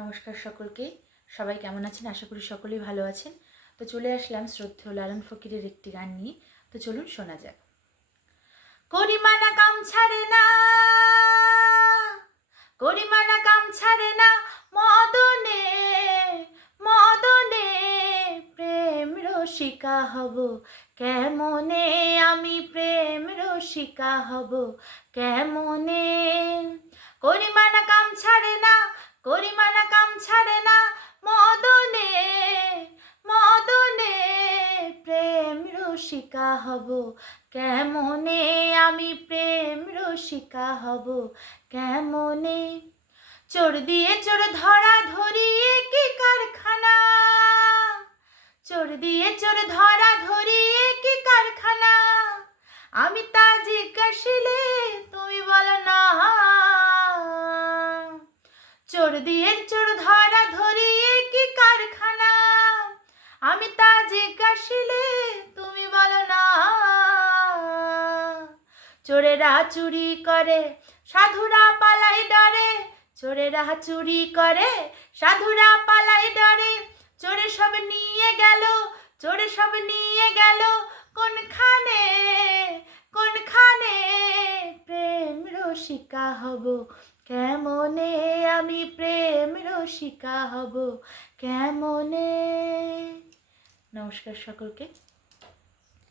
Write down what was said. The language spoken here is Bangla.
নমস্কার সকলকে। সবাই কেমন আছেন? আশা করি সকলেই ভালো আছেন। তো চলে আসলাম শ্রদ্ধেয় লালন ফকিরের একটি গান নিয়ে। তো চলুন শোনা যাক। করিমানা কাম ছাড়ে না। করিমানা কাম ছাড়ে না। মদনে মদনে প্রেম রসিকা হব। কেমনে আমি প্রেম রসিকা হব? কেমনে? করিমানা কাম ছাড়ে না। করিমানা ছাড়ে না মদনে মদনে প্রেম রসিকা হব। কেমনে আমি প্রেম রসিকা হব? কেমনে? চোর দিয়ে চোর ধরা ধরিয়ে কি কারখানা। চোর দিয়ে চোর ধরা ধরিয়ে কি কারখানা। আমি তা জিজ্ঞাসিলে তুমি বলো না। চোর দিয়ে চোর জিজ্ঞাসিলে তুমি বলো না। চোরেরা চুরি করে, সাধুরা পালাই ডরে। চোরেরা চুরি করে, সাধুরা পালাই ডরে। চোরে সব নিয়ে গেল, চোরে সব নিয়ে গেল। কোনখানে কোনখানে প্রেম রসিকা হব? কেমনে আমি প্রেম রসিকা হব? কেমনে? নমস্কার সকলকে।